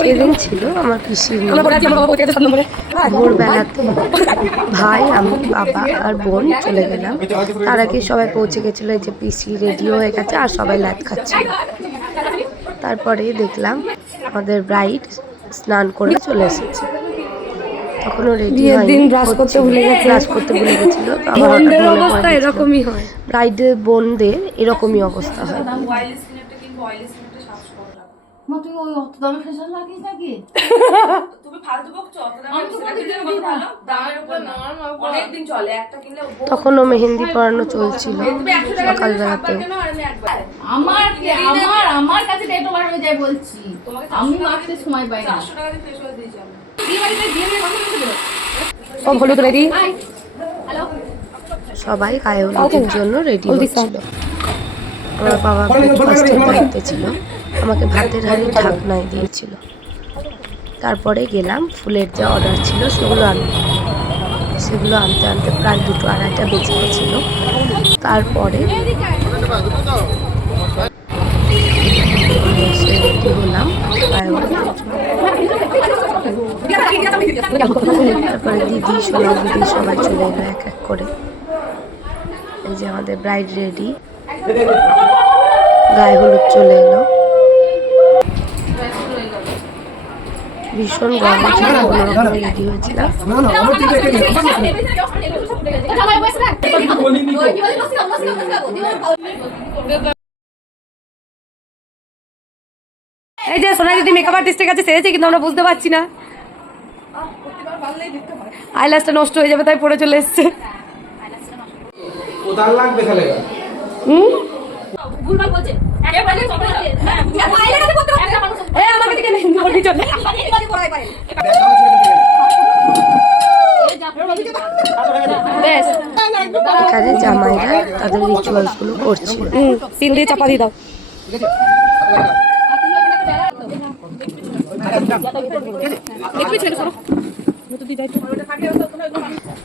সেদিন ছিল আমার পিসির ভোরবেলাতে ভাই, আমি, বাবা আর বোন চলে গেলাম। তার আগে সবাই পৌঁছে গেছিলো। এই যে পিসি রেডি হয়ে গেছে আর সবাই লাইট খাচ্ছিল। তারপরে দেখলাম আমাদের ব্রাইড স্নান করে চলে এসেছে। তখনও রেডি হয়নি, ব্রাশ করতে ভুলে গেছিল। তো আমার অবস্থা এরকমই হয়, ব্রাইডের বোনদের এরকমই অবস্থা হয়। তখনও মেহেন্দি পরানো চলছিল সকালবেলাতে। সবাই গায়ে হলুদের জন্য রেডি হচ্ছিল। আমার বাবা ব্রেকফাস্টের দায়িত্বে ছিল, আমাকে ভাতের হাঁড়ি ঢাকনায় দিয়েছিল। তারপরে গেলাম ফুলের যা অর্ডার ছিল সেগুলো আনতে প্রায় 2-2:30 বেজে গেছিল। তারপরে রেডি হলাম। তারপরে দিদি, সোনা দিদি সবাই চলে এলো এক এক করে। এই যে আমাদের ব্রাইড রেডি, গায়ে হলুদ চলে এলো। ভীষণ গরম ছিল, কোনোরকম রেডি হয়েছিলাম। এই যে সোনা দিদি মেকআপ আর্টিস্টের কাছে সেরেছে, কিন্তু আমরা বুঝতে পারছি না। আইল্যাশটা নষ্ট হয়ে যাবে তাই পরে চলে এসছে। এখানে জামাইরা তাদের রিচুয়ালস গুলো করছিল। সিল দিয়ে চাপা দিয়ে দাও।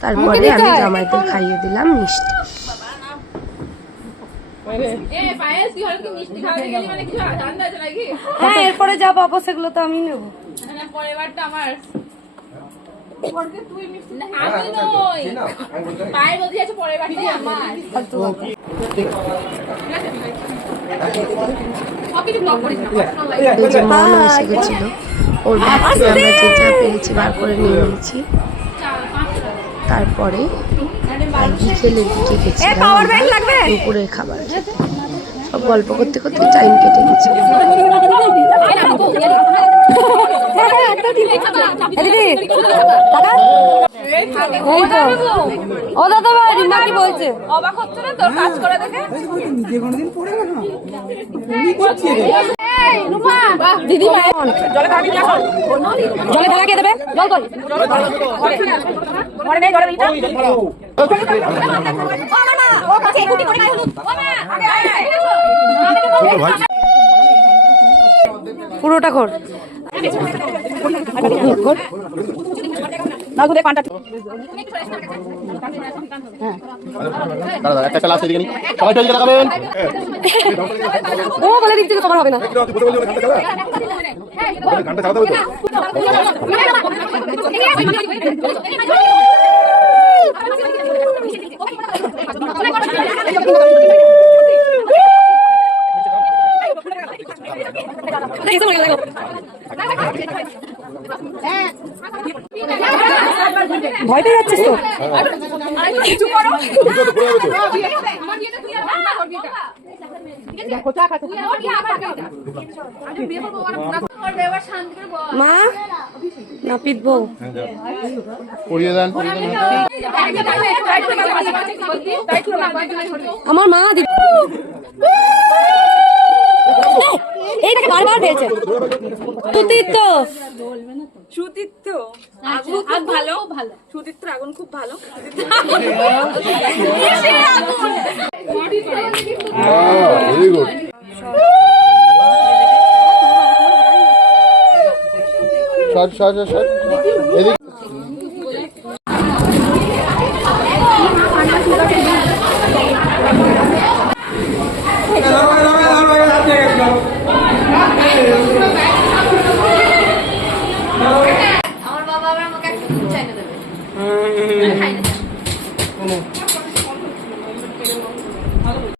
তারপরে আমি জামাইদের খাইয়ে দিলাম মিষ্টি। হ্যাঁ, এরপরে যা পাবো সেগুলো তো আমি নেবো। মন এসে গেছিল, ওর ব্যাগ থেকে আমরা যে যা পেরেছি বার করে নিয়ে নিয়েছি। তারপরে বিকেলের দিকে গেছিলাম দুপুরের খাবার খেতে। সব গল্প করতে করতে টাইম কেটে গেছে। ও দাদা ভাই রিমা কি বলছে? অবাক হচ্ছে না তোর কাজ করে দেখে? দিদি জলে ঢালা কে দেবে? জল কই? ঘরে নেই, ঘরে নেই। পুরোটা ঘর ও বলে দিক থেকে সবার হবে না। ভয় পেয়ে যাচ্ছিস তো? মা নাপিত বউ আমার মা দিদি এইটাকে বারবার পেয়েছে। সুতীর্থ আগুন খুব ভালো, সুতীর্থ আগুন খুব ভালো।